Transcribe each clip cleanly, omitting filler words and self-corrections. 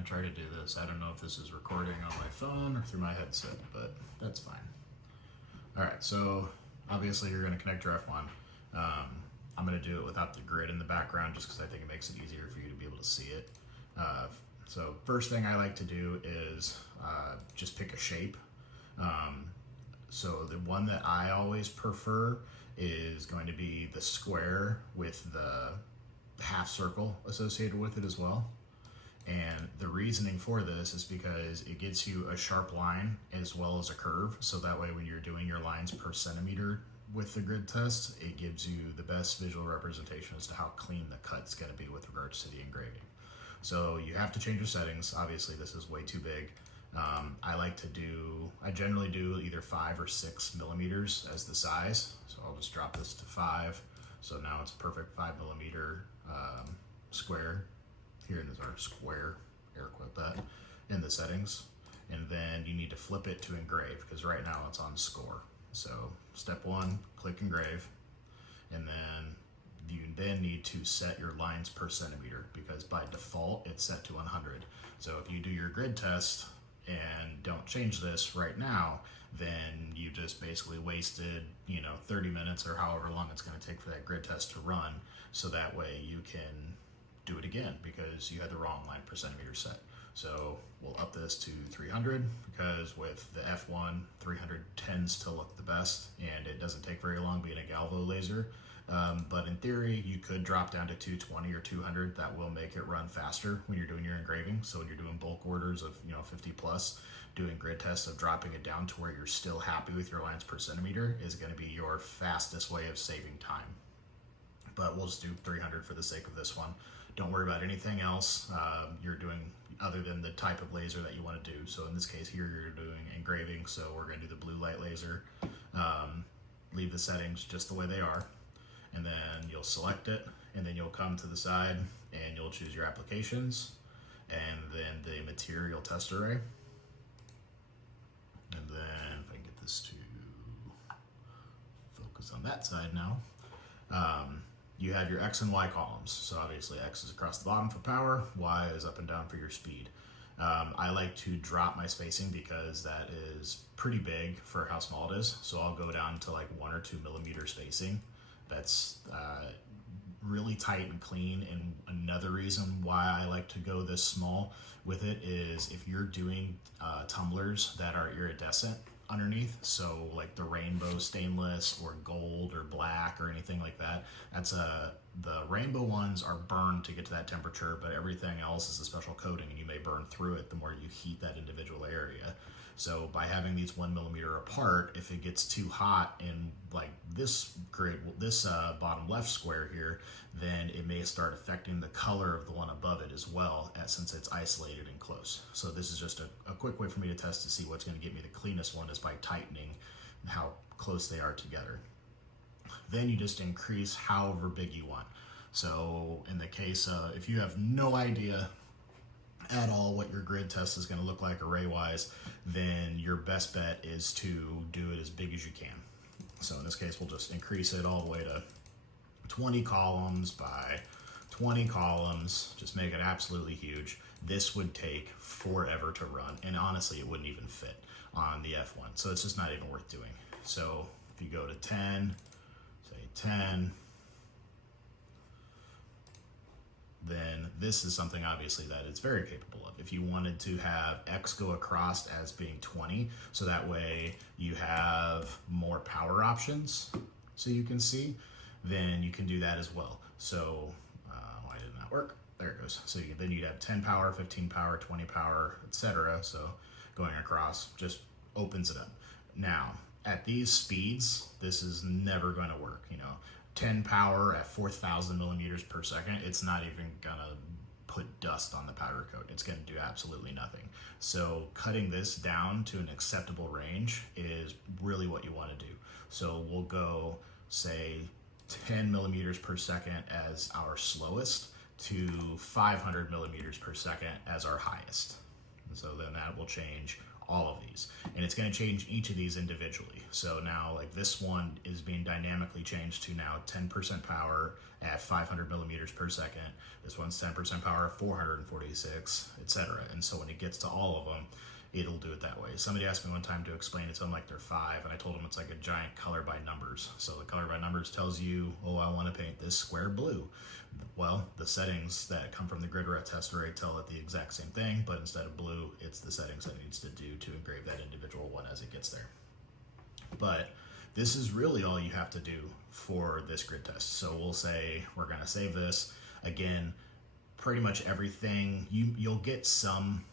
gonna try to do this. I don't know if this is recording on my phone or through my headset, but that's fine. All right, so obviously you're gonna connect your F1. I'm gonna do it without the grid in the background just because I think it makes it easier for you to be able to see it. So first thing I like to do is just pick a shape. So the one that I always prefer is going to be the square with the half circle associated with it as well. And the reasoning for this is because it gets you a sharp line as well as a curve. So that way when you're doing your lines per centimeter with the grid test, it gives you the best visual representation as to how clean the cut's gonna be with regards to the engraving. So you have to change your settings. Obviously this is way too big. I generally do either 5 or 6 millimeters as the size. So I'll just drop this to 5. So now it's a perfect 5 millimeter square. Here is our square, air quote that, in the settings. And then you need to flip it to engrave because right now it's on score. So step 1, click engrave. And then you then need to set your lines per centimeter because by default it's set to 100. So if you do your grid test and don't change this right now, then you just basically wasted 30 minutes or however long it's going to take for that grid test to run. So that way you can do it again because you had the wrong line per centimeter set. So we'll up this to 300 because with the F1, 300 tends to look the best and it doesn't take very long being a galvo laser. But in theory, you could drop down to 220 or 200. That will make it run faster when you're doing your engraving. So when you're doing bulk orders of 50 plus, doing grid tests of dropping it down to where you're still happy with your lines per centimeter is going to be your fastest way of saving time. But we'll just do 300 for the sake of this one. Don't worry about anything else you're doing other than the type of laser that you want to do. So in this case here, you're doing engraving. So we're going to do the blue light laser. Leave the settings just the way they are. And then you'll select it, and then you'll come to the side and you'll choose your applications and then the material test array. And then if I can get this to focus on that side now, you have your X and Y columns. So obviously X is across the bottom for power, Y is up and down for your speed. I like to drop my spacing because that is pretty big for how small it is. So I'll go down to like 1 or 2 millimeter spacing. That's really tight and clean. And another reason why I like to go this small with it is if you're doing tumblers that are iridescent underneath, so like the rainbow stainless or gold or black or anything like that, the rainbow ones are burned to get to that temperature, but everything else is a special coating and you may burn through it the more you heat that individual area. So by having these 1 millimeter apart, if it gets too hot in like this bottom left square here, then it may start affecting the color of the one above it as well, since it's isolated and close. So this is just a quick way for me to test to see what's going to get me the cleanest one is by tightening how close they are together. Then you just increase however big you want. So in the case of, if you have no idea at all what your grid test is going to look like array wise, then your best bet is to do it as big as you can. So in this case, we'll just increase it all the way to 20 columns by 20 columns, just make it absolutely huge. This would take forever to run, and honestly, it wouldn't even fit on the F1. So it's just not even worth doing. So if you go to 10, say 10, then this is something obviously that it's very capable of. If you wanted to have X go across as being 20, so that way you have more power options so you can see, then you can do that as well. So why did that work? There it goes. So then you'd have 10 power, 15 power, 20 power, etc. So going across just opens it up. Now, at these speeds, this is never going to work. 10 power at 4,000 millimeters per second, it's not even gonna put dust on the powder coat. It's gonna do absolutely nothing. So cutting this down to an acceptable range is really what you wanna do. So we'll go, say, 10 millimeters per second as our slowest to 500 millimeters per second as our highest. And so then that will change all of these, and it's going to change each of these individually. So now, like this one is being dynamically changed to now 10% power at 500 millimeters per second. This one's 10% power at 446, etc. And so when it gets to all of them, it'll do it that way. Somebody asked me one time to explain it to them like they're 5, and I told them it's like a giant color by numbers. So the color by numbers tells you, oh, I want to paint this square blue. Well, the settings that come from the grid test array tell it the exact same thing, but instead of blue, it's the settings that it needs to do to engrave that individual one as it gets there. But this is really all you have to do for this grid test. So we'll say we're going to save this. Again, pretty much everything, you'll get some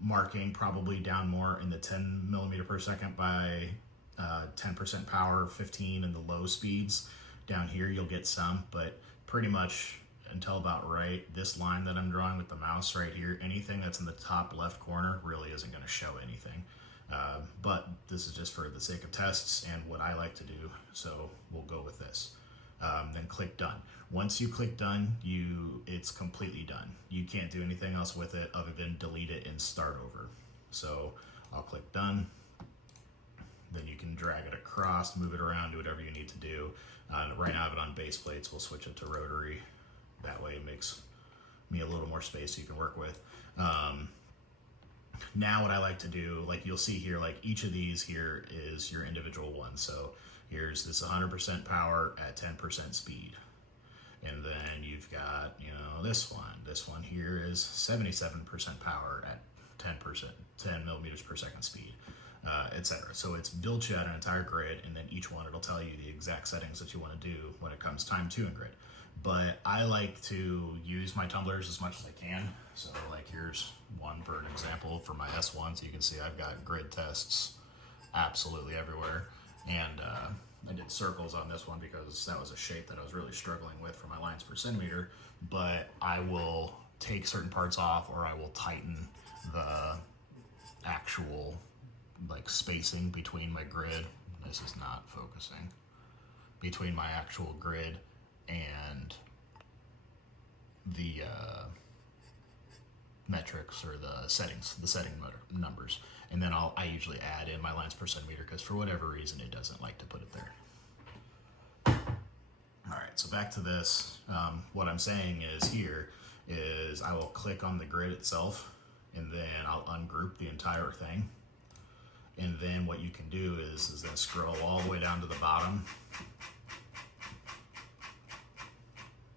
marking probably down more in the 10 millimeter per second by 10% power, 15 in the low speeds. Down here you'll get some, but pretty much until about right, this line that I'm drawing with the mouse right here, anything that's in the top left corner really isn't going to show anything. But this is just for the sake of tests and what I like to do, so we'll go with this. Then click done. Once you click done, it's completely done. You can't do anything else with it other than delete it and start over. So I'll click done. Then you can drag it across, move it around, do whatever you need to do. Right now I have it on base plates. We'll switch it to rotary. That way it makes me a little more space you can work with. Now what I like to do, like you'll see here, like each of these here is your individual one. So here's this 100% power at 10% speed. And then you've got, this one. This one here is 77% power at 10 millimeters per second speed, etc. So it's built you out an entire grid, and then each one it'll tell you the exact settings that you want to do when it comes time to in grid. But I like to use my tumblers as much as I can. So like here's one for an example for my S1. So you can see I've got grid tests absolutely everywhere. And I did circles on this one because that was a shape that I was really struggling with for my lines per centimeter. But I will take certain parts off, or I will tighten the actual like spacing between my grid. This is not focusing. Between my actual grid and the metrics or the settings, the setting numbers. And then I usually add in my lines per centimeter because for whatever reason it doesn't like to put it there. All right, so back to this. What I'm saying is I will click on the grid itself, and then I'll ungroup the entire thing. And then what you can do is then scroll all the way down to the bottom.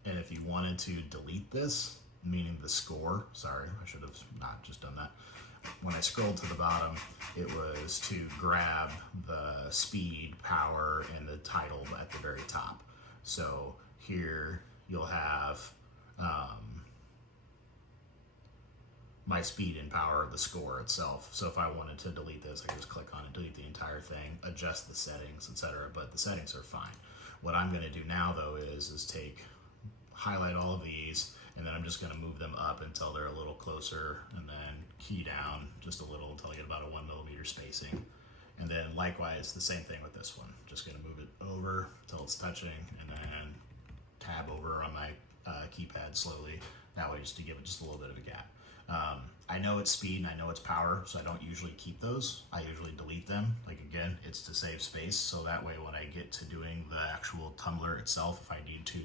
And if you wanted to delete this, meaning the score, sorry, I should have not just done that. When I scrolled to the bottom, it was to grab the speed, power, and the title at the very top. So here you'll have my speed and power, the score itself. So if I wanted to delete this, I could just click on it, delete the entire thing, adjust the settings, etc. But the settings are fine. What I'm going to do now though is highlight all of these, and then I'm just going to move them up until they're a little closer, and then key down just a little until I get about a 1 millimeter spacing. And then likewise, the same thing with this one. Just going to move it over until it's touching, and then tab over on my keypad slowly. That way, just to give it just a little bit of a gap. I know it's speed and I know it's power, so I don't usually keep those. I usually delete them. Like again, it's to save space, so that way when I get to doing the actual tumbler itself, if I need to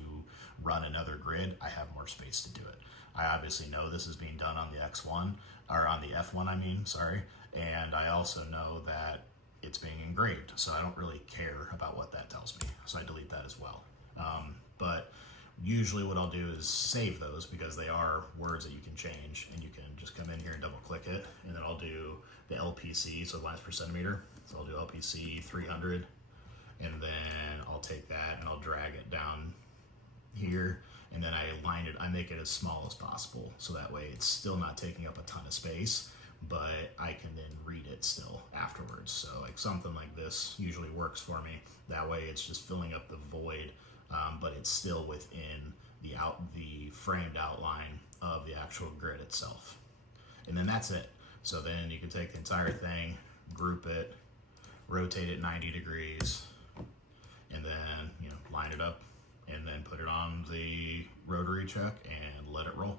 run another grid, I have more space to do it. I obviously know this is being done on the X1, or on the F1 I mean, sorry, and I also know that it's being engraved, so I don't really care about what that tells me, so I delete that as well. But usually what I'll do is save those because they are words that you can change, and you can just come in here and double click it, and then I'll do the LPC, so lines per centimeter. So I'll do LPC 300, and then I'll take that and I'll drag it down here, and then I make it as small as possible, so that way it's still not taking up a ton of space, but I can then read it still afterwards. So like something like this usually works for me. That way it's just filling up the void, but it's still within the framed outline of the actual grid itself. And then that's it. So then you can take the entire thing, group it, rotate it 90 degrees, and then line it up, and then put it on the rotary chuck and let it roll.